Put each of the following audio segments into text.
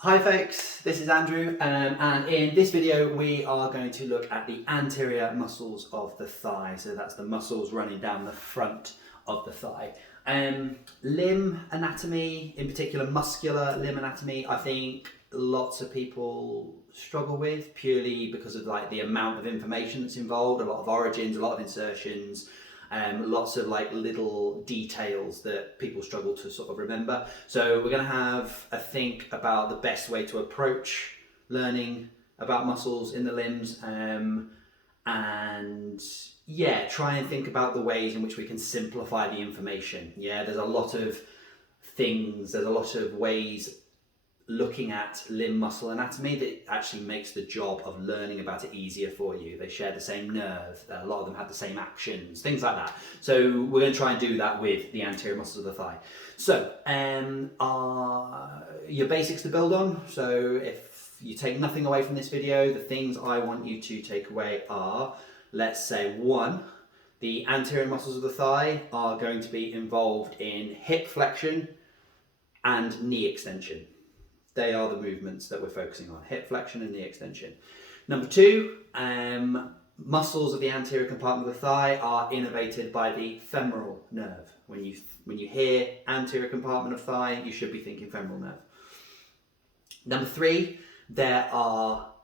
Hi folks, this is Andrew and in this video we are going to look at the anterior muscles of the thigh. So that's the muscles running down the front of the thigh. Limb anatomy, in particular muscular limb anatomy, I think lots of people struggle with purely because of like the amount of information that's involved, a lot of origins, a lot of insertions. Lots of like little details that people struggle to sort of remember. So we're going to have a think about the best way to approach learning about muscles in the limbs, and yeah, try and think about the ways in which we can simplify the information. Yeah, there's a lot of things, there's a lot of ways looking at limb muscle anatomy that actually makes the job of learning about it easier for you. They share the same nerve, a lot of them have the same actions, things like that. So we're going to try and do that with the anterior muscles of the thigh. So your basics to build on. So if you take nothing away from this video, the things I want you to take away are, let's say, 1, the anterior muscles of the thigh are going to be involved in hip flexion and knee extension. They are the movements that we're focusing on, hip flexion and knee extension. Number 2, muscles of the anterior compartment of the thigh are innervated by the femoral nerve. When you hear anterior compartment of thigh, you should be thinking femoral nerve. Number 3, there are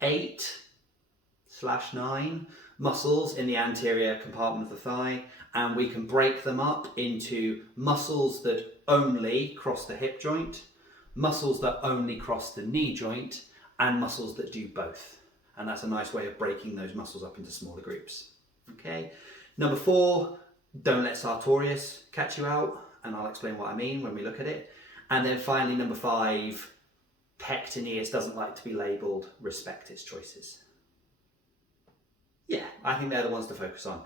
8/9 muscles in the anterior compartment of the thigh, and we can break them up into muscles that only cross the hip joint, muscles that only cross the knee joint, and muscles that do both. And that's a nice way of breaking those muscles up into smaller groups. Okay. Number 4, don't let sartorius catch you out, and I'll explain what I mean when we look at it. And then finally, number 5, pectineus doesn't like to be labelled, respect its choices. Yeah, I think they're the ones to focus on.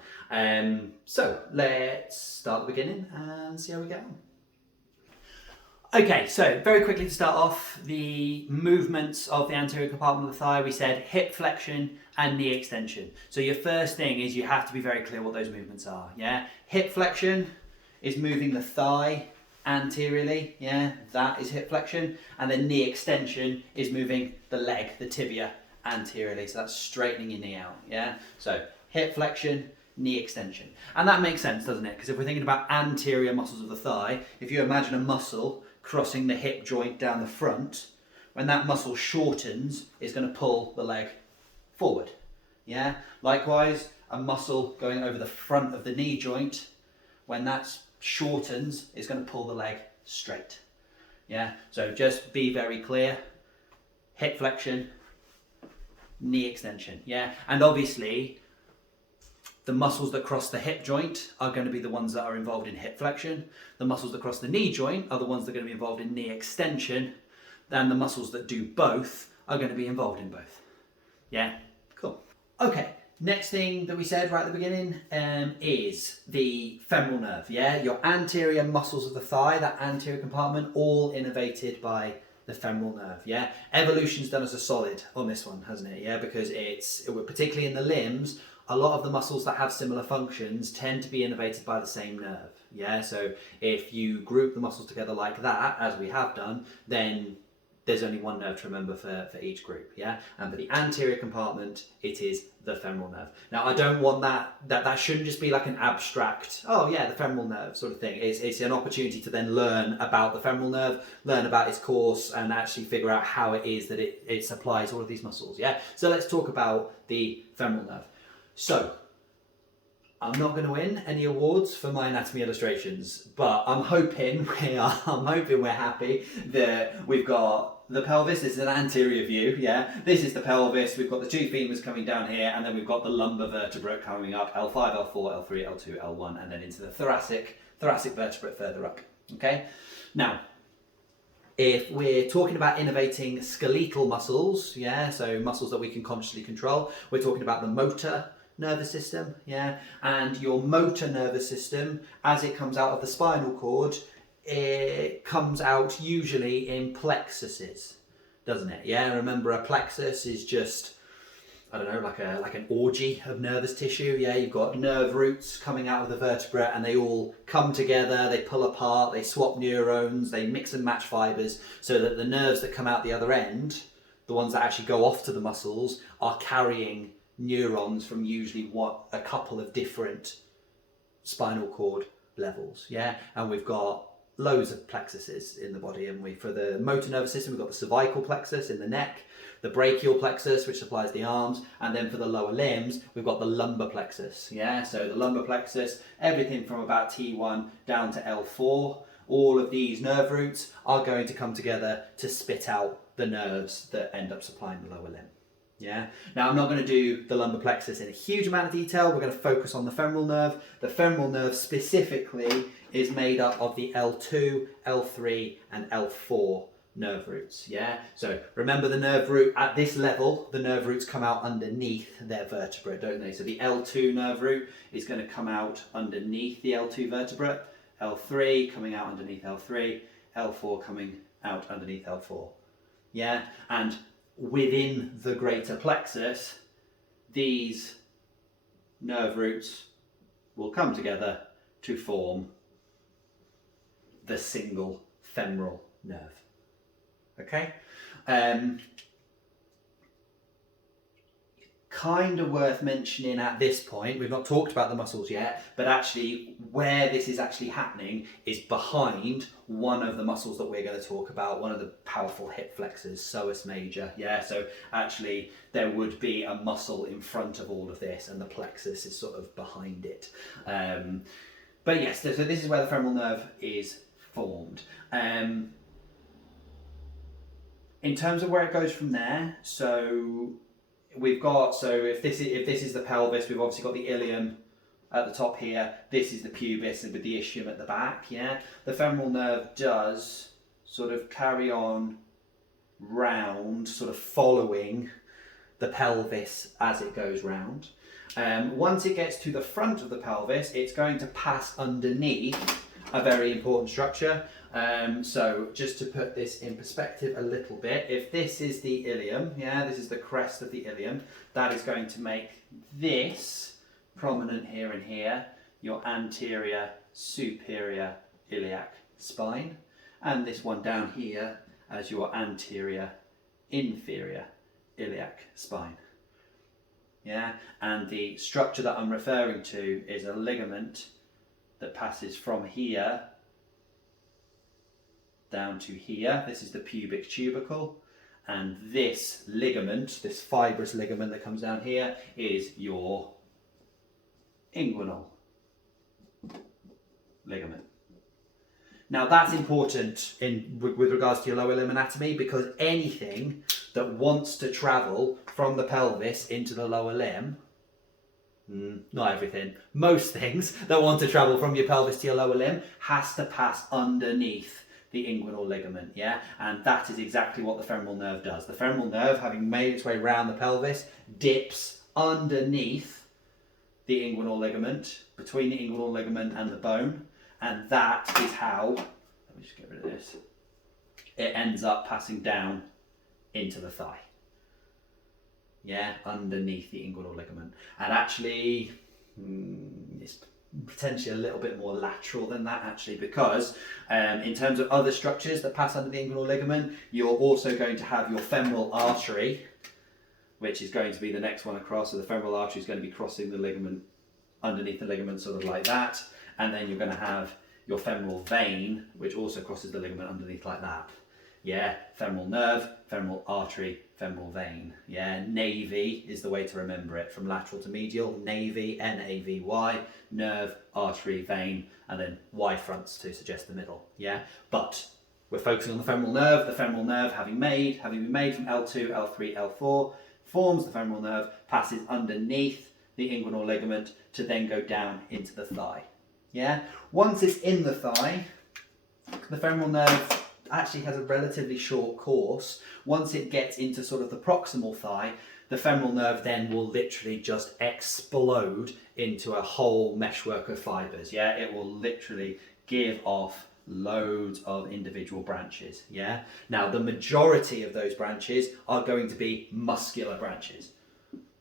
So let's start at the beginning and see how we get on. Okay, so very quickly to start off, the movements of the anterior compartment of the thigh, we said hip flexion and knee extension. So your first thing is you have to be very clear what those movements are, yeah? Hip flexion is moving the thigh anteriorly, yeah? That is hip flexion. And then knee extension is moving the leg, the tibia, anteriorly. So that's straightening your knee out, yeah? So hip flexion, knee extension. And that makes sense, doesn't it? Because if we're thinking about anterior muscles of the thigh, if you imagine a muscle crossing the hip joint down the front, when that muscle shortens, it's going to pull the leg forward. Yeah. Likewise, a muscle going over the front of the knee joint, when that shortens, is going to pull the leg straight. Yeah. So just be very clear. Hip flexion, knee extension. Yeah. And obviously, the muscles that cross the hip joint are going to be the ones that are involved in hip flexion. The muscles that cross the knee joint are the ones that are going to be involved in knee extension. And the muscles that do both are going to be involved in both. Yeah, cool. Okay, next thing that we said right at the beginning is the femoral nerve. Yeah, your anterior muscles of the thigh, that anterior compartment, all innervated by the femoral nerve. Yeah, evolution's done us a solid on this one, hasn't it? Yeah, because particularly in the limbs, a lot of the muscles that have similar functions tend to be innervated by the same nerve. Yeah, so if you group the muscles together like that, as we have done, then there's only one nerve to remember for each group. Yeah, and for the anterior compartment, it is the femoral nerve. Now, I don't want that shouldn't just be like an abstract, oh yeah, the femoral nerve sort of thing. It's an opportunity to then learn about the femoral nerve, learn about its course, and actually figure out how it is that it supplies all of these muscles. Yeah, so let's talk about the femoral nerve. So, I'm not going to win any awards for my anatomy illustrations, but I'm hoping we're happy that we've got the pelvis. This is an anterior view, yeah. This is the pelvis. We've got the 2 femurs coming down here, and then we've got the lumbar vertebrate coming up, L5, L4, L3, L2, L1, and then into the thoracic vertebrate further up. Okay. Now, if we're talking about innervating skeletal muscles, yeah, so muscles that we can consciously control, we're talking about the motor nervous system, yeah, and your motor nervous system, as it comes out of the spinal cord, it comes out usually in plexuses, doesn't it? Yeah, remember a plexus is just I don't know, like an orgy of nervous tissue. Yeah, you've got nerve roots coming out of the vertebrate, and they all come together, they pull apart, they swap neurons, they mix and match fibers, so that the nerves that come out the other end, the ones that actually go off to the muscles, are carrying neurons from usually a couple of different spinal cord levels. Yeah, and we've got loads of plexuses in the body, and for the motor nervous system, we've got the cervical plexus in the neck, the brachial plexus, which supplies the arms, and then for the lower limbs, we've got the lumbar plexus. Yeah, so the lumbar plexus, everything from about T1 down to L4, all of these nerve roots are going to come together to spit out the nerves that end up supplying the lower limb. Yeah. Now, I'm not going to do the lumbar plexus in a huge amount of detail. We're going to focus on the femoral nerve. The femoral nerve specifically is made up of the L2, L3, and L4 nerve roots. Yeah. So remember, the nerve root at this level, the nerve roots come out underneath their vertebrae, don't they? So the L2 nerve root is going to come out underneath the L2 vertebrate. L3 coming out underneath L3. L4 coming out underneath L4. Yeah. And within the greater plexus, these nerve roots will come together to form the single femoral nerve. Okay? Kind of worth mentioning at this point, we've not talked about the muscles yet, but actually where this is actually happening is behind one of the muscles that we're going to talk about, one of the powerful hip flexors, psoas major. Yeah, so actually there would be a muscle in front of all of this, and the plexus is sort of behind it. But yes, so this is where the femoral nerve is formed. In terms of where it goes from there, so we've got, so if this is the pelvis, we've obviously got the ilium at the top here. This is the pubis, and with the ischium at the back. Yeah, the femoral nerve does sort of carry on round, sort of following the pelvis as it goes round. Once it gets to the front of the pelvis, it's going to pass underneath a very important structure. So just to put this in perspective a little bit, if this is the ilium, yeah, this is the crest of the ilium, that is going to make this prominent here and here, your anterior superior iliac spine, and this one down here as your anterior inferior iliac spine. Yeah, and the structure that I'm referring to is a ligament that passes from here down to here. This is the pubic tubercle, and this ligament, this fibrous ligament that comes down here, is your inguinal ligament. Now that's important with regards to your lower limb anatomy, because anything that wants to travel from the pelvis into the lower limb, not everything, most things that want to travel from your pelvis to your lower limb has to pass underneath the inguinal ligament, yeah? And that is exactly what the femoral nerve does. The femoral nerve, having made its way around the pelvis, dips underneath the inguinal ligament, between the inguinal ligament and the bone, and that is how, let me just get rid of this, it ends up passing down into the thigh. Yeah, underneath the inguinal ligament. And actually, it's potentially a little bit more lateral than that, actually, because in terms of other structures that pass under the inguinal ligament, you're also going to have your femoral artery, which is going to be the next one across. So the femoral artery is going to be crossing the ligament, underneath the ligament, sort of like that. And then you're going to have your femoral vein, which also crosses the ligament underneath like that. Yeah, femoral nerve, femoral artery, femoral vein. Yeah, navy is the way to remember it, from lateral to medial. Navy, N-A-V-Y, nerve, artery, vein, and then Y fronts to suggest the middle. Yeah, but we're focusing on the femoral nerve. The femoral nerve, having been made from L2, L3, L4, forms the femoral nerve, passes underneath the inguinal ligament to then go down into the thigh. Yeah, once it's in the thigh, the femoral nerve actually has a relatively short course. Once it gets into sort of the proximal thigh, the femoral nerve then will literally just explode into a whole meshwork of fibers. Yeah, it will literally give off loads of individual branches. Yeah, now the majority of those branches are going to be muscular branches.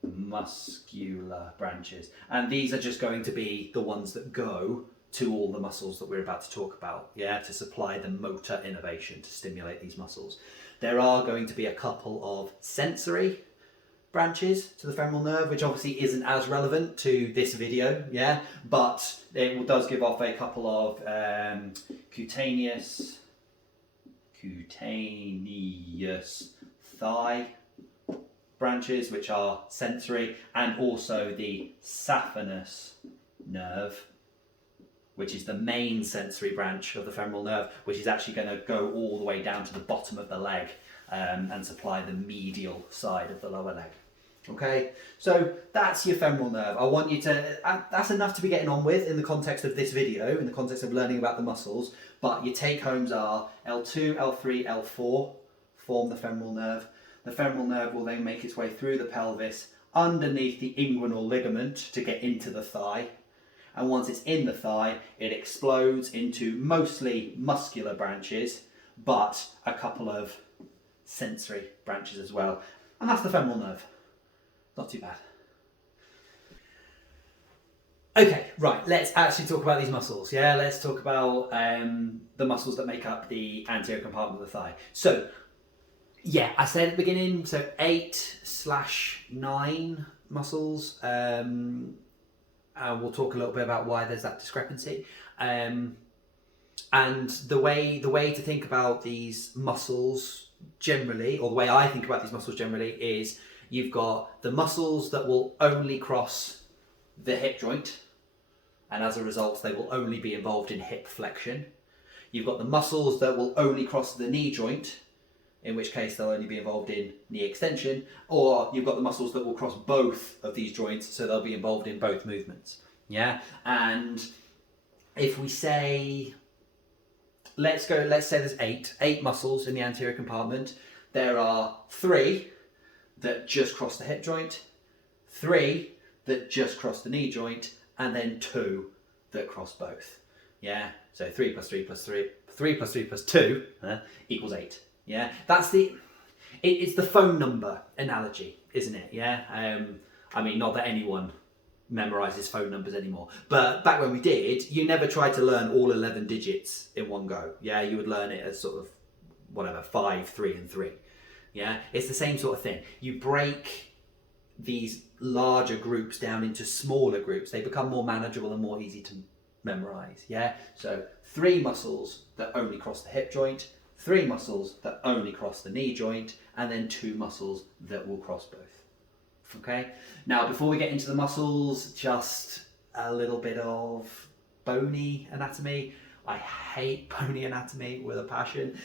muscular branches. And these are just going to be the ones that go to all the muscles that we're about to talk about, yeah, to supply the motor innervation to stimulate these muscles. There are going to be a couple of sensory branches to the femoral nerve, which obviously isn't as relevant to this video, yeah, but it does give off a couple of cutaneous thigh branches, which are sensory, and also the saphenous nerve, which is the main sensory branch of the femoral nerve, which is actually going to go all the way down to the bottom of the leg and supply the medial side of the lower leg. Okay, so that's your femoral nerve. I want you to, that's enough to be getting on with in the context of this video, in the context of learning about the muscles, but your take homes are L2, L3, L4 form the femoral nerve. The femoral nerve will then make its way through the pelvis underneath the inguinal ligament to get into the thigh. And once it's in the thigh, it explodes into mostly muscular branches, but a couple of sensory branches as well. And that's the femoral nerve. Not too bad. Okay, right, let's actually talk about these muscles. Yeah, let's talk about the muscles that make up the anterior compartment of the thigh. So, yeah, I said at the beginning, so 8/9 muscles. We'll talk a little bit about why there's that discrepancy. And the way to think about these muscles generally, or the way I think about these muscles generally, is you've got the muscles that will only cross the hip joint, and as a result they will only be involved in hip flexion. You've got the muscles that will only cross the knee joint, in which case they'll only be involved in knee extension, or you've got the muscles that will cross both of these joints, so they'll be involved in both movements. Yeah, and if we say, let's say there's eight muscles in the anterior compartment. There are 3 that just cross the hip joint, 3 that just cross the knee joint, and then 2 that cross both. Yeah, so 3 plus 3 plus 3, 3 plus 3 plus 2 equals 8. Yeah, that's it's the phone number analogy, isn't it? Yeah, I mean, not that anyone memorizes phone numbers anymore, but back when we did, you never tried to learn all 11 digits in one go. Yeah, you would learn it as sort of whatever, 5, 3, and 3. Yeah, it's the same sort of thing. You break these larger groups down into smaller groups. They become more manageable and more easy to memorize. Yeah, so 3 muscles that only cross the hip joint, 3 muscles that only cross the knee joint, and then 2 muscles that will cross both. Okay, now before we get into the muscles, just a little bit of bony anatomy. I hate bony anatomy with a passion.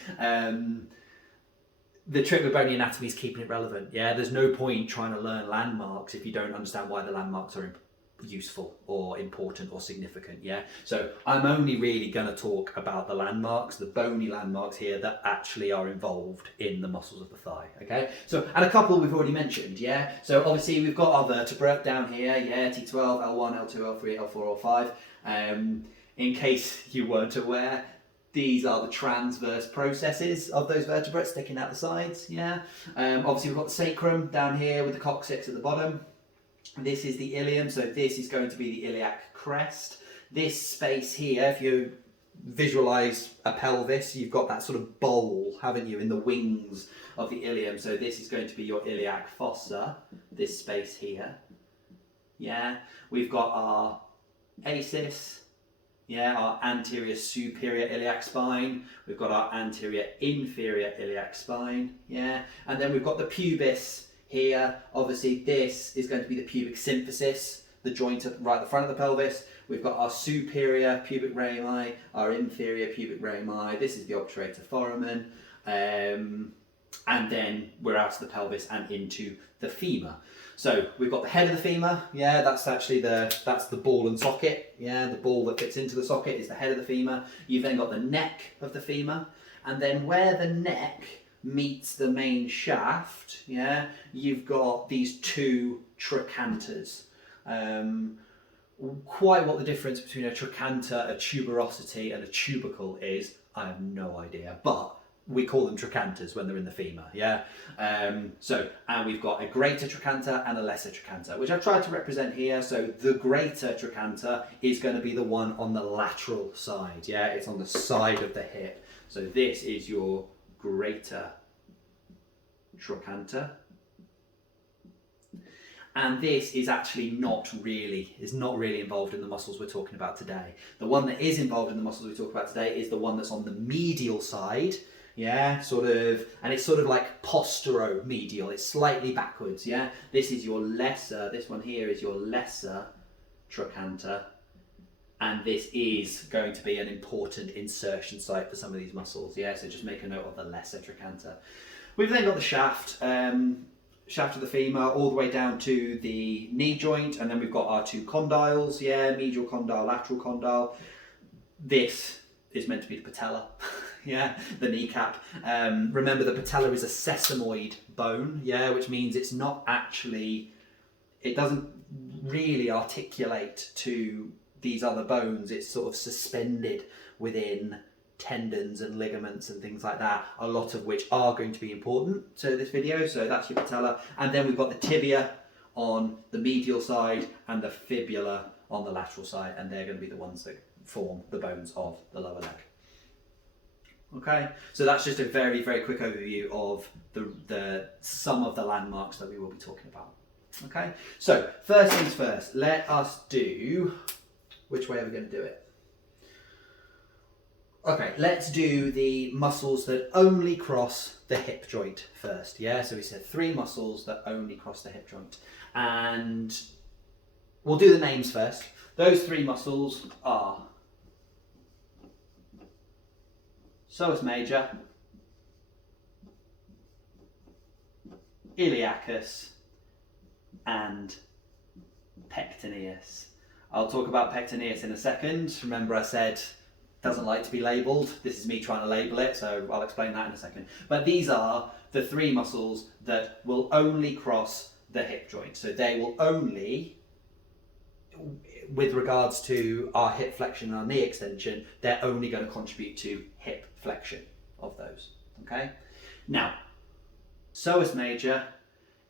The trick with bony anatomy is keeping it relevant. Yeah, there's no point trying to learn landmarks if you don't understand why the landmarks are useful or important or significant. Yeah, so I'm only really going to talk about the landmarks, the bony landmarks here that actually are involved in the muscles of the thigh. Okay, so and a couple we've already mentioned. Yeah, so obviously we've got our vertebrae down here. Yeah, T12, L1, L2, L3, L4, L5. In case you weren't aware, these are the transverse processes of those vertebrae sticking out the sides. Yeah, obviously we've got the sacrum down here with the coccyx at the bottom. This is the ilium, so this is going to be the iliac crest. This space here, if you visualize a pelvis, you've got that sort of bowl, haven't you, in the wings of the ilium. So this is going to be your iliac fossa, this space here. Yeah, we've got our ACIS, yeah, our anterior superior iliac spine. We've got our anterior inferior iliac spine, yeah, and then we've got the pubis here. Obviously this is going to be the pubic symphysis, the joint right at the front of the pelvis. We've got our superior pubic rami, our inferior pubic rami. This is the obturator foramen, and then we're out of the pelvis and into the femur. So we've got the head of the femur. Yeah, that's actually that's the ball and socket. Yeah, the ball that fits into the socket is the head of the femur. You've then got the neck of the femur, and then where the neck meets the main shaft, yeah, you've got these 2 trochanters. Quite what the difference between a trochanter, a tuberosity, and a tubercle is, I have no idea, but we call them trochanters when they're in the femur, yeah? And we've got a greater trochanter and a lesser trochanter, which I've tried to represent here. So the greater trochanter is going to be the one on the lateral side, yeah? It's on the side of the hip. So this is your greater trochanter. And this is actually not really involved in the muscles we're talking about today. The one that is involved in the muscles we talk about today is the one that's on the medial side, yeah, and it's sort of like posteromedial, it's slightly backwards, yeah. This is your lesser, this one here is your lesser trochanter, and this is going to be an important insertion site for some of these muscles, yeah, so just make a note of the lesser trochanter. We've then got the shaft of the femur all the way down to the knee joint, and then we've got our two condyles, yeah, medial condyle, lateral condyle. This is meant to be the patella, yeah, the kneecap. Remember, the patella is a sesamoid bone, yeah, which means it's not actually, it doesn't really articulate to these other bones. It's sort of suspended within tendons and ligaments and things like that, a lot of which are going to be important to this video. So that's your patella, and then we've got the tibia on the medial side and the fibula on the lateral side, and they're going to be the ones that form the bones of the lower leg. Okay, so that's just a very, very quick overview of the some of the landmarks that we will be talking about. Okay, so first things first, let us do, which way are we going to do it? Okay, let's do the muscles that only cross the hip joint first, yeah? So we said 3 muscles that only cross the hip joint. And we'll do the names first. Those 3 muscles are psoas major, iliacus, and pectineus. I'll talk about pectineus in a second. Remember, I said doesn't like to be labelled. This is me trying to label it, so I'll explain that in a second. But these are the 3 muscles that will only cross the hip joint. So they will only, with regards to our hip flexion and our knee extension, they're only going to contribute to hip flexion of those. Okay? Now, psoas major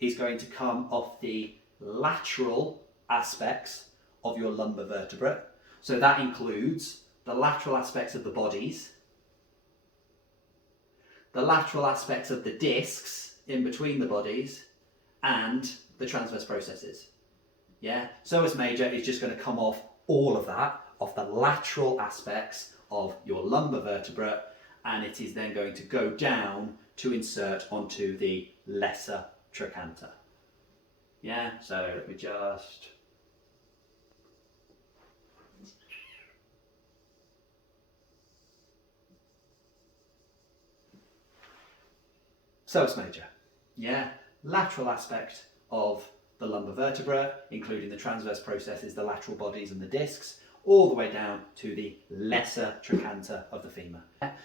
is going to come off the lateral aspects of your lumbar vertebrae. So that includes the lateral aspects of the bodies, the lateral aspects of the discs in between the bodies, and the transverse processes. Yeah, psoas major is just going to come off all of that, off the lateral aspects of your lumbar vertebra, and it is then going to go down to insert onto the lesser trochanter. Yeah, so let me just... psoas major, yeah, lateral aspect of the lumbar vertebra, including the transverse processes, the lateral bodies and the discs, all the way down to the lesser trochanter of the femur.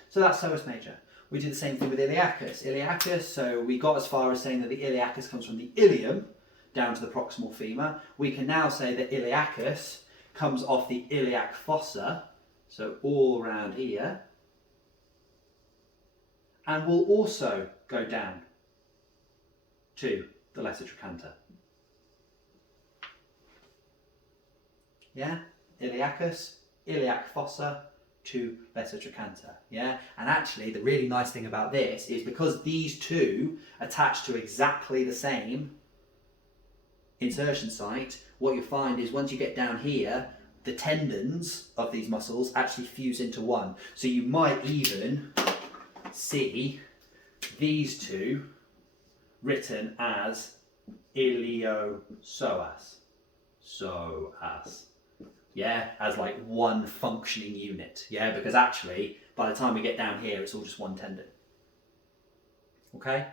So that's psoas major. We do the same thing with iliacus. Iliacus, so we got as far as saying that the iliacus comes from the ilium down to the proximal femur. We can now say that iliacus comes off the iliac fossa, so all around here, and will also go down to the lesser trochanter. Yeah, iliacus, iliac fossa to lesser trochanter. Yeah, and actually the really nice thing about this is because these two attach to exactly the same insertion site, what you find is once you get down here, the tendons of these muscles actually fuse into one. So you might even see these two written as iliopsoas. Psoas. Yeah, as like one functioning unit. Yeah, because actually, by the time we get down here, it's all just one tendon. Okay?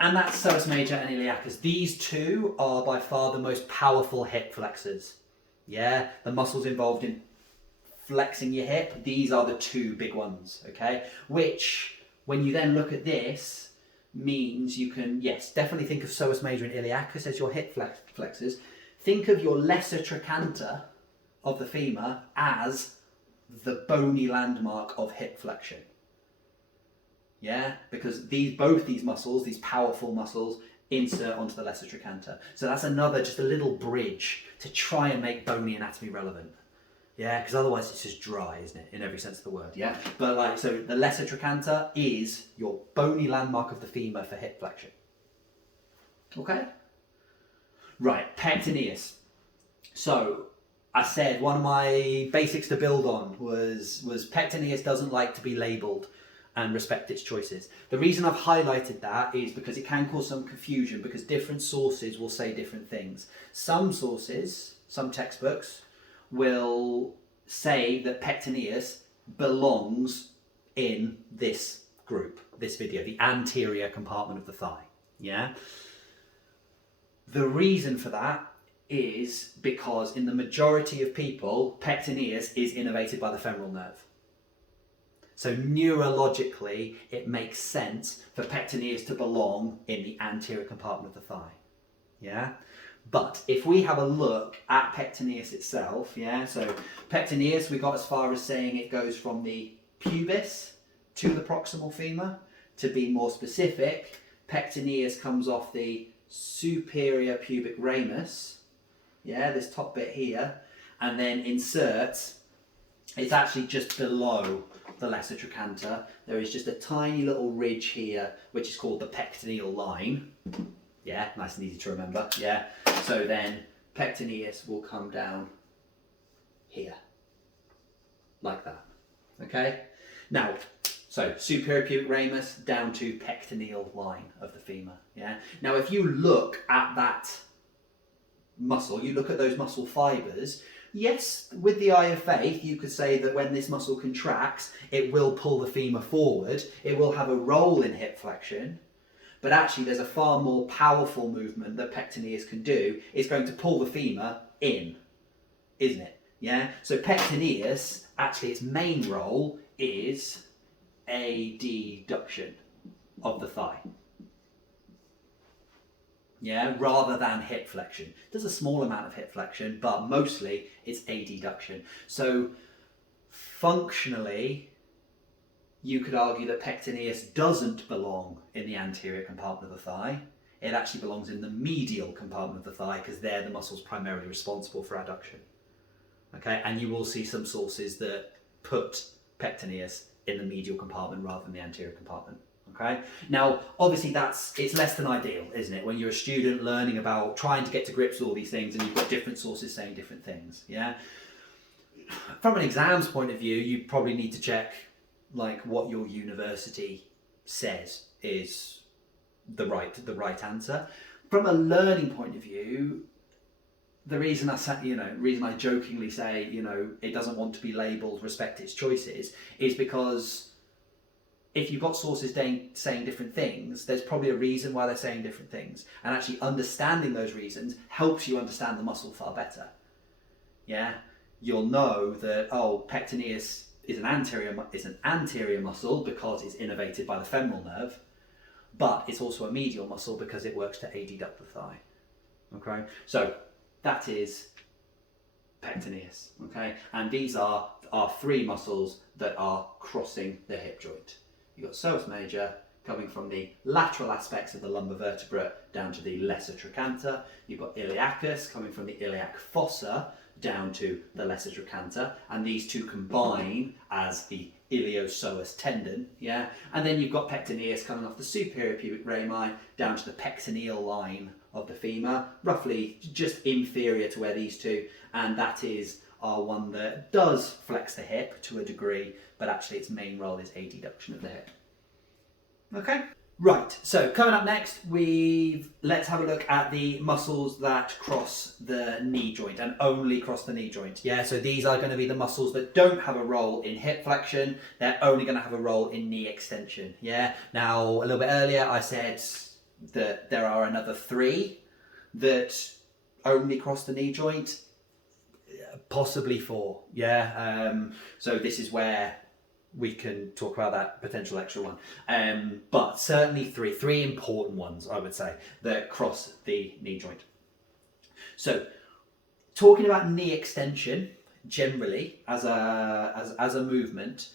And that's psoas major and iliacus. These two are by far the most powerful hip flexors. Yeah, the muscles involved in flexing your hip, these are the 2 big ones, okay? Which, when you then look at this, means you can, yes, definitely think of psoas major and iliacus as your hip flexors. Think of your lesser trochanter of the femur as the bony landmark of hip flexion. yeah? Because both these muscles, these powerful muscles, insert onto the lesser trochanter. So that's another, just a little bridge to try and make bony anatomy relevant. Yeah, because otherwise it's just dry, isn't it? In every sense of the word, yeah? But like, so the lesser trochanter is your bony landmark of the femur for hip flexion. Okay? Right, pectineus. So I said one of my basics to build on was pectineus doesn't like to be labelled and respect its choices. The reason I've highlighted that is because it can cause some confusion because different sources will say different things. Some sources, some textbooks, will say that pectineus belongs in this group, this video, the anterior compartment of the thigh, yeah? The reason for that is because in the majority of people, pectineus is innervated by the femoral nerve. So neurologically, it makes sense for pectineus to belong in the anterior compartment of the thigh, yeah? But if we have a look at pectineus itself, yeah, so pectineus, we got as far as saying it goes from the pubis to the proximal femur. To be more specific, pectineus comes off the superior pubic ramus, yeah, this top bit here, and then inserts, it's actually just below the lesser trochanter. There is just a tiny little ridge here, which is called the pectineal line. Yeah, nice and easy to remember, yeah. So then pectineus will come down here, like that, okay? Now, so superior pubic ramus down to pectineal line of the femur, yeah? Now if you look at that muscle, you look at those muscle fibres, yes, with the eye of faith, you could say that when this muscle contracts, it will pull the femur forward, it will have a role in hip flexion, but actually there's a far more powerful movement that pectineus can do. It's going to pull the femur in, isn't it? Yeah? So pectineus, actually its main role is adduction of the thigh. Yeah, rather than hip flexion. It does a small amount of hip flexion, but mostly it's adduction. So functionally, you could argue that pectineus doesn't belong in the anterior compartment of the thigh. It actually belongs in the medial compartment of the thigh because they're the muscles primarily responsible for adduction. Okay, and you will see some sources that put pectineus in the medial compartment rather than the anterior compartment. Okay, now obviously it's less than ideal, isn't it, when you're a student learning about trying to get to grips with all these things and you've got different sources saying different things. Yeah, from an exams point of view, you probably need to check like what your university says is the right answer. From a learning point of view, the reason I jokingly say, it doesn't want to be labelled respect its choices is because if you've got sources saying different things, there's probably a reason why they're saying different things, and actually understanding those reasons helps you understand the muscle far better. Yeah, you'll know that pectineus is an anterior muscle because it's innervated by the femoral nerve, but it's also a medial muscle because it works to adduct the thigh. Okay, so that is pectineus. Okay, and these are our three muscles that are crossing the hip joint. You've got psoas major coming from the lateral aspects of the lumbar vertebrae down to the lesser trochanter. You've got iliacus coming from the iliac fossa down to the lesser trochanter, and these two combine as the iliopsoas tendon, yeah? And then you've got pectineus coming off the superior pubic rami down to the pectineal line of the femur, roughly just inferior to where these two, and that is our one that does flex the hip to a degree, but actually its main role is adduction of the hip. Okay? Right, so coming up next, let's have a look at the muscles that cross the knee joint and only cross the knee joint. Yeah, so these are going to be the muscles that don't have a role in hip flexion. They're only going to have a role in knee extension. Yeah, now a little bit earlier I said that there are another three that only cross the knee joint, possibly four. Yeah, so this is where we can talk about that potential extra one. But certainly three important ones, I would say, that cross the knee joint. So talking about knee extension, generally, as a movement,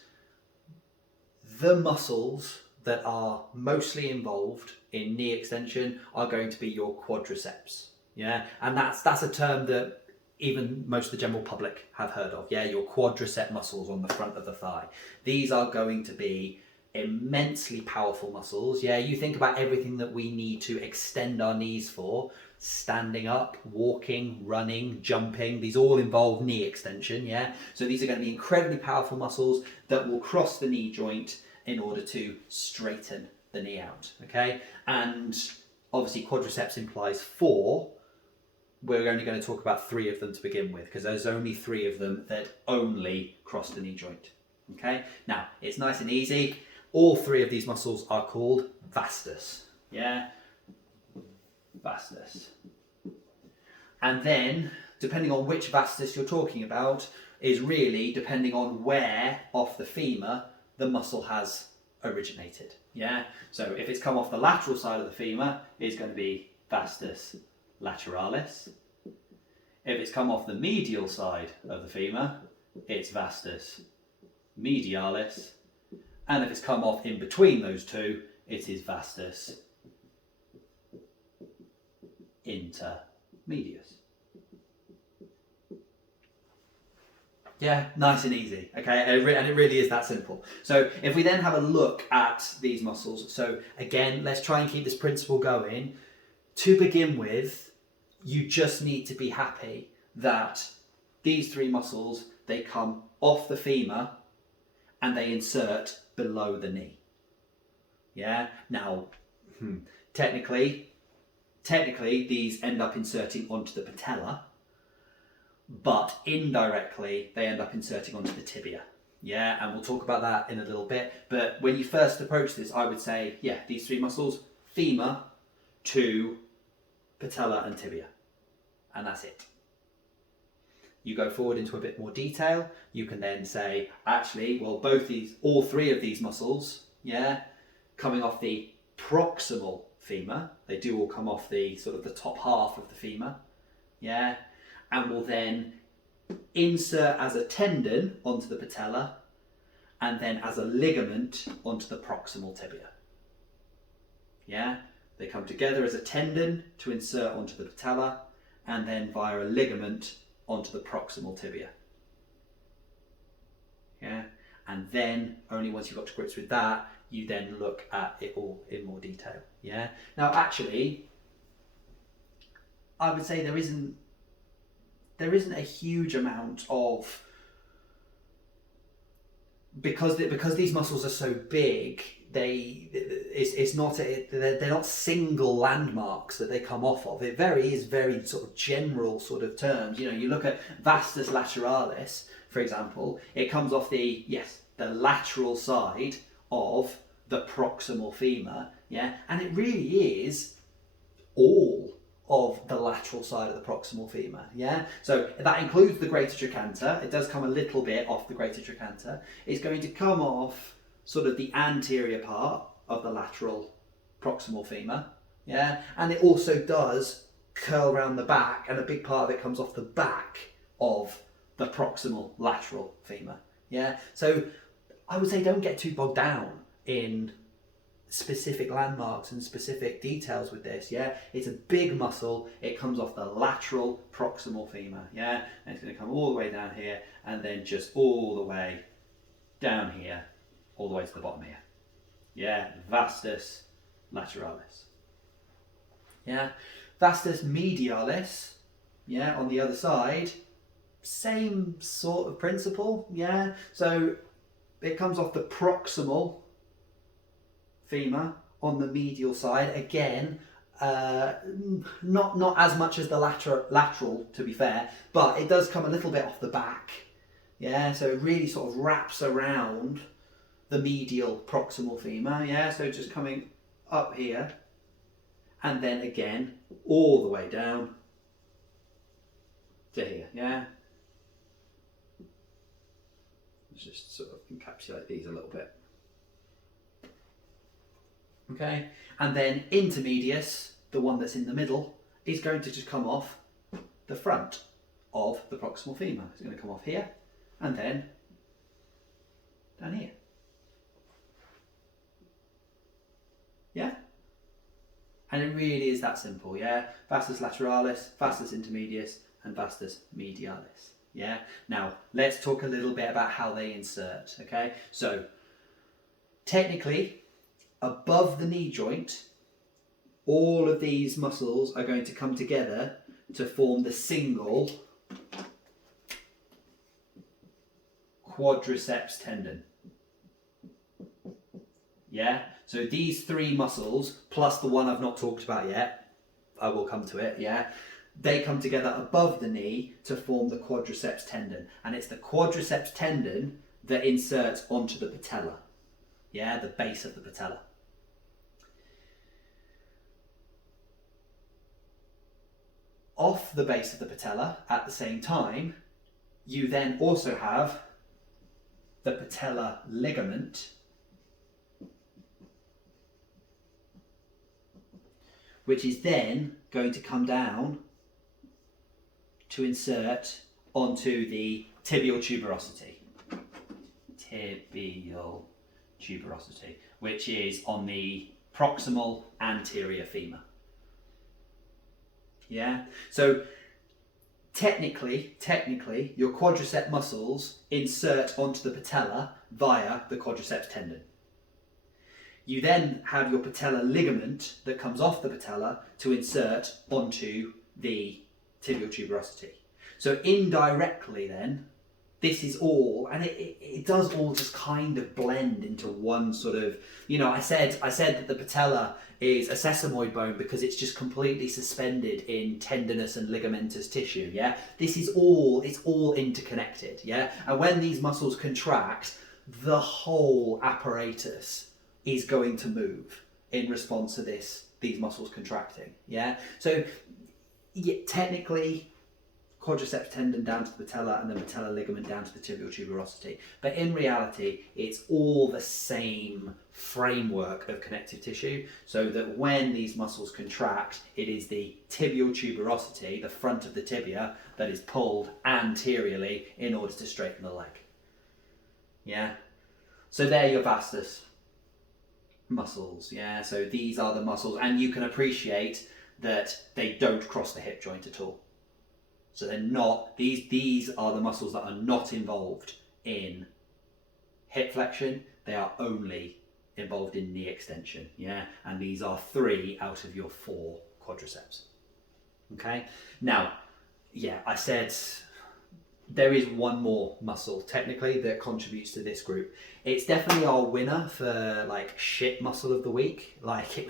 the muscles that are mostly involved in knee extension are going to be your quadriceps. Yeah, and that's a term that even most of the general public have heard of. Yeah, your quadricep muscles on the front of the thigh. These are going to be immensely powerful muscles. Yeah, you think about everything that we need to extend our knees for: standing up, walking, running, jumping. These all involve knee extension. Yeah, so these are going to be incredibly powerful muscles that will cross the knee joint in order to straighten the knee out. Okay, and obviously quadriceps implies 4. We're only going to talk about 3 of them to begin with, because there's only 3 of them that only cross the knee joint. Okay, now it's nice and easy. All 3 of these muscles are called vastus. Yeah, vastus. And then, depending on which vastus you're talking about, is really depending on where off the femur the muscle has originated. Yeah, so if it's come off the lateral side of the femur, it's going to be vastus lateralis. If it's come off the medial side of the femur, it's vastus medialis. And if it's come off in between those two, it is vastus intermedius. Yeah, nice and easy, okay? And it really is that simple. So if we then have a look at these muscles, so again, let's try and keep this principle going. To begin with, you just need to be happy that these 3 muscles, they come off the femur and they insert below the knee. Yeah, now, technically these end up inserting onto the patella, but indirectly they end up inserting onto the tibia. Yeah, and we'll talk about that in a little bit. But when you first approach this, I would say, yeah, these 3 muscles, femur to patella and tibia, and that's it. You go forward into a bit more detail, you can then say, actually, well, all 3 of these muscles, yeah, coming off the proximal femur, they do all come off the sort of the top half of the femur, yeah, and will then insert as a tendon onto the patella, and then as a ligament onto the proximal tibia. Yeah, they come together as a tendon to insert onto the patella, and then via a ligament onto the proximal tibia. Yeah, and then only once you've got to grips with that, you then look at it all in more detail. Yeah. Now, actually, I would say there isn't a huge amount of, because these muscles are so big, they're not single landmarks that they come off of. It is very sort of general sort of terms. You know, you look at vastus lateralis, for example, it comes off the lateral side of the proximal femur, yeah, and it really is all of the lateral side of the proximal femur, yeah? So that includes the greater trochanter. It does come a little bit off the greater trochanter. It's going to come off sort of the anterior part of the lateral proximal femur, yeah? And it also does curl around the back, and a big part of it comes off the back of the proximal lateral femur, yeah? So I would say don't get too bogged down in specific landmarks and specific details with this, yeah? It's a big muscle. It comes off the lateral proximal femur, yeah? And it's going to come all the way down here, and then just all the way down here, all the way to the bottom here. Yeah, vastus lateralis. Yeah, vastus medialis, yeah, on the other side, same sort of principle, yeah? So it comes off the proximal femur on the medial side. Again, not as much as the lateral, to be fair, but it does come a little bit off the back. Yeah, so it really sort of wraps around the medial proximal femur. Yeah, so just coming up here, and then again all the way down to here. Yeah, let's just sort of encapsulate these a little bit. Okay, and then intermedius, the one that's in the middle, is going to just come off the front of the proximal femur. It's going to come off here and then down here. And it really is that simple, yeah? Vastus lateralis, vastus intermedius, and vastus medialis, yeah? Now, let's talk a little bit about how they insert, okay? So, technically, above the knee joint, all of these muscles are going to come together to form the single quadriceps tendon. Yeah? So these three muscles, plus the one I've not talked about yet, I will come to it, yeah? They come together above the knee to form the quadriceps tendon. And it's the quadriceps tendon that inserts onto the patella. Yeah, the base of the patella. Off the base of the patella, at the same time, you then also have the patella ligament, which is then going to come down to insert onto the tibial tuberosity. Tibial tuberosity, which is on the proximal anterior femur. Yeah, so technically, your quadricep muscles insert onto the patella via the quadriceps tendon. You then have your patella ligament that comes off the patella to insert onto the tibial tuberosity. So indirectly then, this is all, and it does all just kind of blend into one sort of, you know, I said that the patella is a sesamoid bone because it's just completely suspended in tendinous and ligamentous tissue, yeah? This is all, it's all interconnected, yeah? And when these muscles contract, the whole apparatus is going to move in response to these muscles contracting, yeah? So, yeah, technically, quadriceps tendon down to the patella and the patella ligament down to the tibial tuberosity. But in reality, it's all the same framework of connective tissue, so that when these muscles contract, it is the tibial tuberosity, the front of the tibia, that is pulled anteriorly in order to straighten the leg. Yeah? So they're your vastus muscles, yeah? So these are the muscles, and you can appreciate that they don't cross the hip joint at all. So they're not, these are the muscles that are not involved in hip flexion, they are only involved in knee extension, yeah? And these are 3 out of your 4 quadriceps, okay? Now, yeah, I said there is one more muscle, technically, that contributes to this group. It's definitely our winner for, like, shit muscle of the week. Like,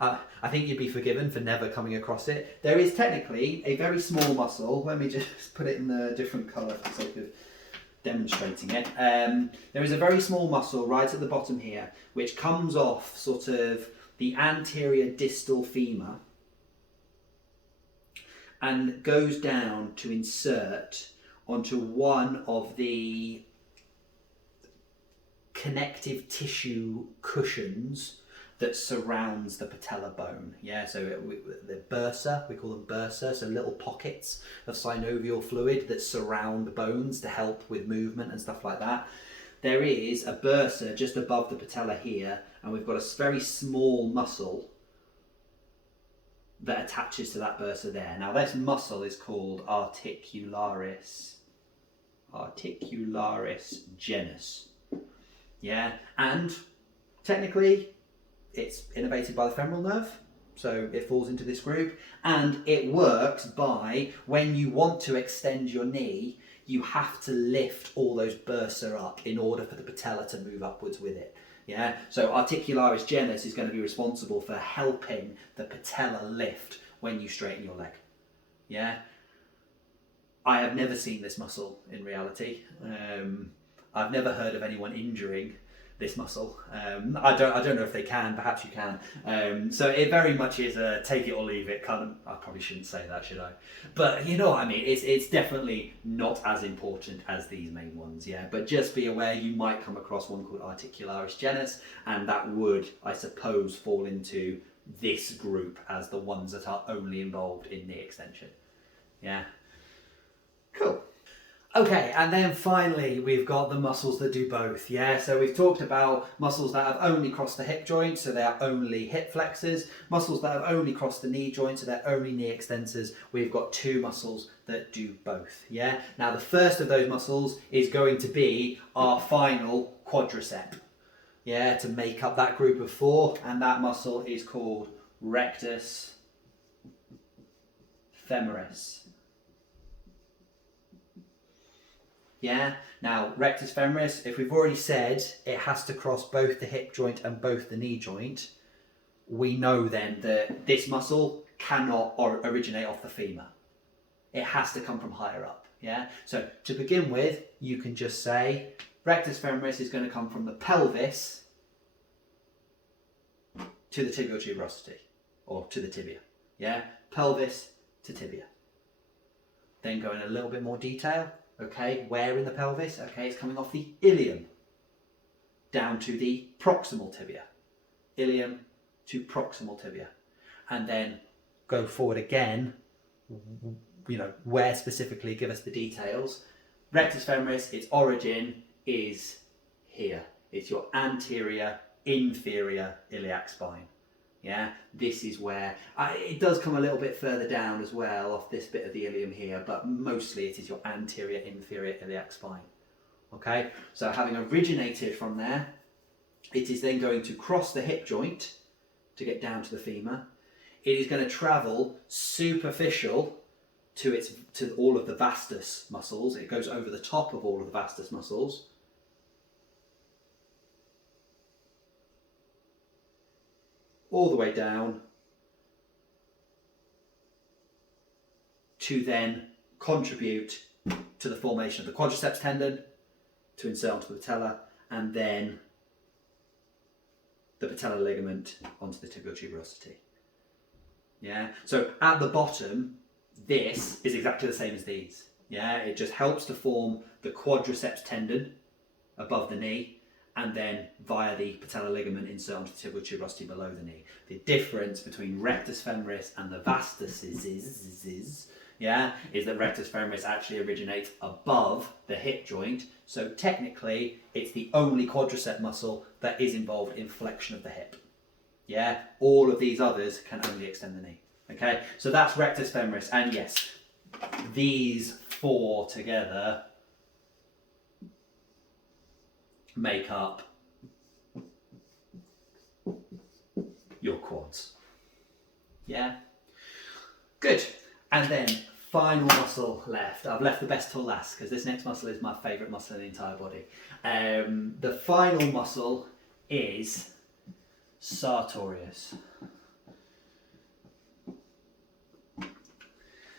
I think you'd be forgiven for never coming across it. There is technically a very small muscle. Let me just put it in a different colour for the sake of demonstrating it. There is a very small muscle right at the bottom here, which comes off sort of the anterior distal femur and goes down to insert onto one of the connective tissue cushions that surrounds the patella bone. Yeah, so the bursa, we call them bursa, so little pockets of synovial fluid that surround bones to help with movement and stuff like that. There is a bursa just above the patella here, and we've got a very small muscle that attaches to that bursa there. Now this muscle is called articularis genus. Yeah, and technically it's innervated by the femoral nerve, so it falls into this group, and it works by, when you want to extend your knee, you have to lift all those bursa up in order for the patella to move upwards with it. Yeah, so articularis genus is going to be responsible for helping the patella lift when you straighten your leg. Yeah, I have never seen this muscle in reality. I've never heard of anyone injuring this muscle. I don't know if they can, perhaps you can. So it very much is a take it or leave it kind of, I probably shouldn't say that, should I? But you know what I mean, it's definitely not as important as these main ones, yeah? But just be aware you might come across one called articularis genus, and that would, I suppose, fall into this group as the ones that are only involved in knee extension. Yeah? Cool. Okay, and then finally we've got the muscles that do both, yeah? So we've talked about muscles that have only crossed the hip joint, so they're only hip flexors. Muscles that have only crossed the knee joint, so they're only knee extensors. We've got two muscles that do both, yeah? Now the first of those muscles is going to be our final quadricep, yeah, to make up that group of four, and that muscle is called rectus femoris. Yeah, now rectus femoris, if we've already said it has to cross both the hip joint and both the knee joint, we know then that this muscle cannot originate off the femur. It has to come from higher up, yeah? So to begin with, you can just say rectus femoris is going to come from the pelvis to the tibial tuberosity, or to the tibia, yeah? Pelvis to tibia. Then go in a little bit more detail. Okay, where in the pelvis? Okay, it's coming off the ilium down to the proximal tibia. Ilium to proximal tibia. And then go forward again, you know, where specifically, give us the details. Rectus femoris, its origin is here. It's your anterior inferior iliac spine. Yeah, this is where, it does come a little bit further down as well off this bit of the ilium here, but mostly it is your anterior inferior iliac spine. Okay, so having originated from there, it is then going to cross the hip joint to get down to the femur. It is going to travel superficial to all of the vastus muscles. It goes over the top of all of the vastus muscles. All the way down to then contribute to the formation of the quadriceps tendon, to insert onto the patella, and then the patellar ligament onto the tibial tuberosity. Yeah, so at the bottom, this is exactly the same as these. Yeah, it just helps to form the quadriceps tendon above the knee, and then via the patellar ligament insert onto the tibial tuberosity below the knee. The difference between rectus femoris and the vastus is that rectus femoris actually originates above the hip joint, so technically it's the only quadricep muscle that is involved in flexion of the hip. Yeah, all of these others can only extend the knee. Okay, so that's rectus femoris, and yes, these four together make up your quads. Yeah? Good. And then final muscle left. I've left the best till last because this next muscle is my favourite muscle in the entire body. The final muscle is sartorius.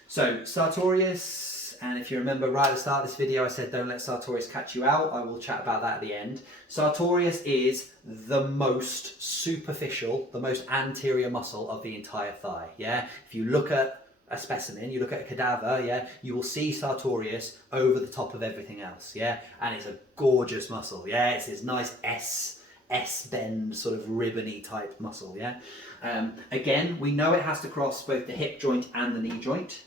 So sartorius, and if you remember right at the start of this video I said don't let sartorius catch you out. I will chat about that at the end. Sartorius is the most superficial, the most anterior muscle of the entire thigh. Yeah, if you look at a specimen, you look at a cadaver, yeah, you will see sartorius over the top of everything else. Yeah, and it's a gorgeous muscle. Yeah, it's this nice S bend sort of ribbony type muscle. Yeah, again we know it has to cross both the hip joint and the knee joint.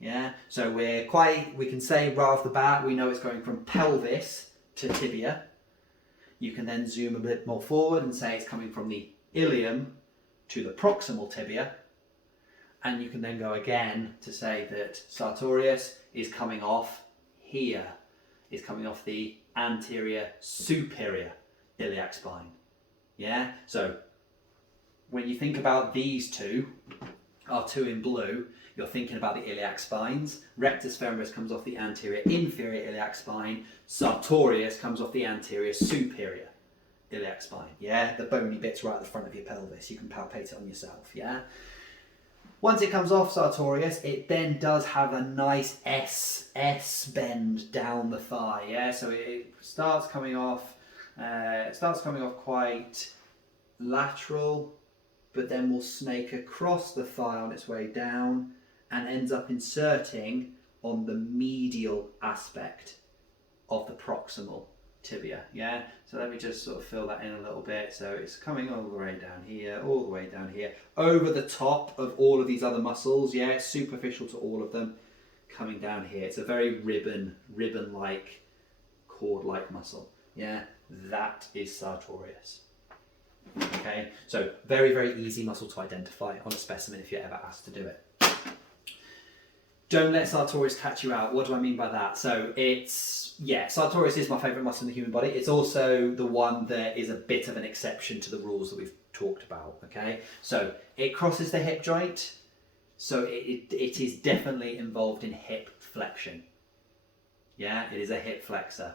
Yeah, so we can say right off the bat, we know it's going from pelvis to tibia. You can then zoom a bit more forward and say it's coming from the ilium to the proximal tibia. And you can then go again to say that sartorius is coming off here, is coming off the anterior superior iliac spine. Yeah, so when you think about these two, our two in blue, you're thinking about the iliac spines. Rectus femoris comes off the anterior inferior iliac spine. Sartorius comes off the anterior superior iliac spine. Yeah, the bony bit's right at the front of your pelvis. You can palpate it on yourself. Yeah. Once it comes off sartorius, it then does have a nice S bend down the thigh. Yeah, so it starts coming off. Quite lateral, but then will snake across the thigh on its way down and ends up inserting on the medial aspect of the proximal tibia. Yeah, so let me just sort of fill that in a little bit. So it's coming all the way down here, all the way down here, over the top of all of these other muscles. Yeah, it's superficial to all of them. coming down here. It's a very ribbon-like, cord-like muscle. Yeah, that is sartorius. Okay, so very easy muscle to identify on a specimen if you're ever asked to do it. Don't let sartorius catch you out. What do I mean by that? So sartorius is my favourite muscle in the human body. It's also the one that is a bit of an exception to the rules that we've talked about, okay? So it crosses the hip joint, so it is definitely involved in hip flexion. Yeah, it is a hip flexor.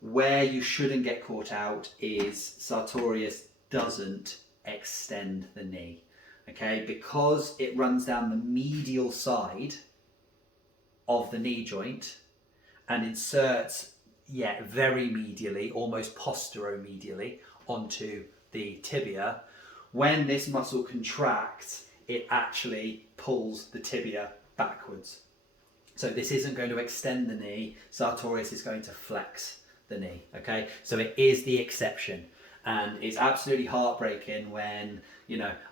Where you shouldn't get caught out is sartorius doesn't extend the knee. Okay, because it runs down the medial side of the knee joint and inserts, very medially, almost posteromedially onto the tibia. When this muscle contracts, it actually pulls the tibia backwards. So this isn't going to extend the knee, sartorius is going to flex the knee, okay? So it is the exception. And it's absolutely heartbreaking when,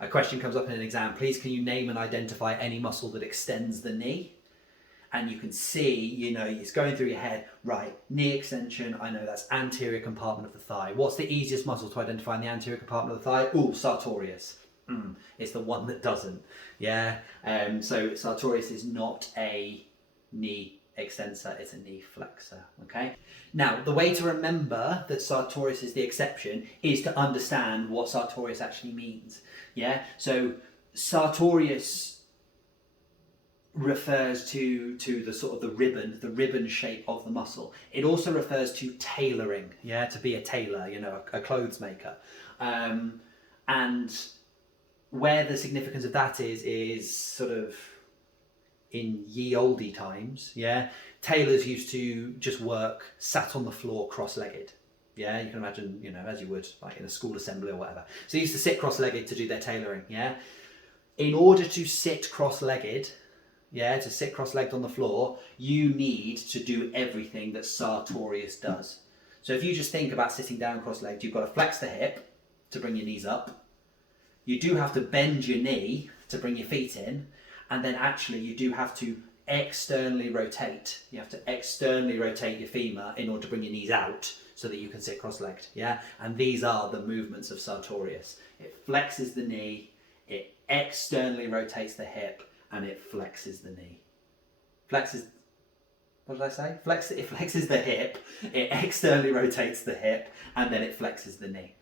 a question comes up in an exam, please can you name and identify any muscle that extends the knee? And you can see, it's going through your head, right, knee extension, I know that's anterior compartment of the thigh. What's the easiest muscle to identify in the anterior compartment of the thigh? Ooh, sartorius. It's the one that doesn't, yeah? So sartorius is not a knee extensor, it's a knee flexor, okay? Now, the way to remember that sartorius is the exception is to understand what sartorius actually means, yeah? So sartorius refers to the sort of the ribbon shape of the muscle. It also refers to tailoring, yeah, to be a tailor, a clothes maker. And where the significance of that is sort of in ye olde times, yeah, tailors used to just work sat on the floor cross-legged. Yeah, you can imagine, as you would like in a school assembly or whatever. So they used to sit cross-legged to do their tailoring, yeah. In order to sit cross-legged, to sit cross-legged on the floor, you need to do everything that sartorius does. So if you just think about sitting down cross-legged, you've got to flex the hip to bring your knees up. You do have to bend your knee to bring your feet in. And then actually you do have to externally rotate. You have to externally rotate your femur in order to bring your knees out so that you can sit cross-legged, yeah? And these are the movements of sartorius. It flexes the knee, it externally rotates the hip, and it flexes the knee. Flexes, what did I say? It flexes the hip, it externally rotates the hip, and then it flexes the knee.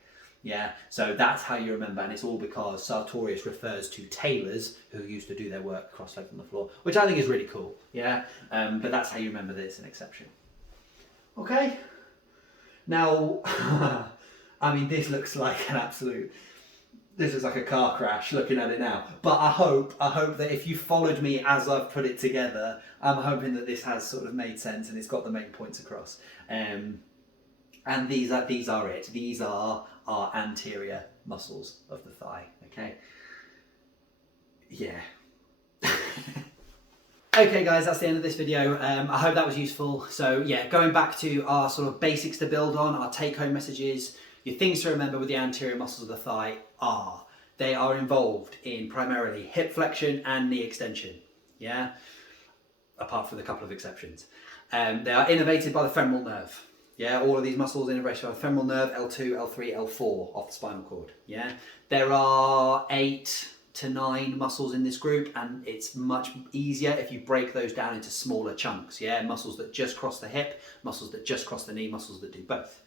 Yeah, so that's how you remember, and it's all because sartorius refers to tailors who used to do their work cross-legged on the floor, which I think is really cool, yeah? But that's how you remember that it's an exception. Okay, now, I mean, this looks like this is like a car crash looking at it now, but I hope that if you followed me as I've put it together, I'm hoping that this has sort of made sense and it's got the main points across. And these are it. These are our anterior muscles of the thigh, okay? Yeah. Okay guys, that's the end of this video. I hope that was useful. So yeah, going back to our sort of basics to build on, our take-home messages, your things to remember with the anterior muscles of the thigh they are involved in primarily hip flexion and knee extension, yeah? Apart from a couple of exceptions. They are innervated by the femoral nerve. Yeah, all of these muscles innervated by the femoral nerve, L2, L3, L4 off the spinal cord, yeah? There are 8 to 9 muscles in this group, and it's much easier if you break those down into smaller chunks, yeah? Muscles that just cross the hip, muscles that just cross the knee, muscles that do both.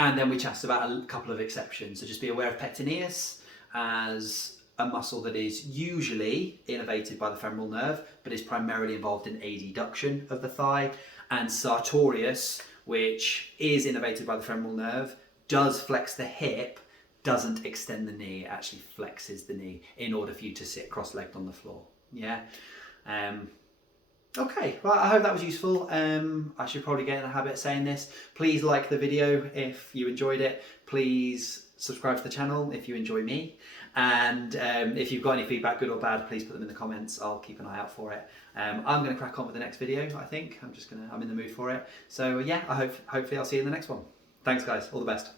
And then we chatted about a couple of exceptions, so just be aware of pectineus as a muscle that is usually innervated by the femoral nerve, but is primarily involved in adduction of the thigh, and sartorius, which is innervated by the femoral nerve, does flex the hip, doesn't extend the knee, it actually flexes the knee in order for you to sit cross-legged on the floor, yeah? Okay, well, I hope that was useful. I should probably get in the habit of saying this. Please like the video if you enjoyed it. Please subscribe to the channel if you enjoy me. And if you've got any feedback, good or bad, please put them in the comments. I'll keep an eye out for it. I'm going to crack on with the next video, I think. I'm in the mood for it. So yeah, hopefully I'll see you in the next one. Thanks guys, all the best.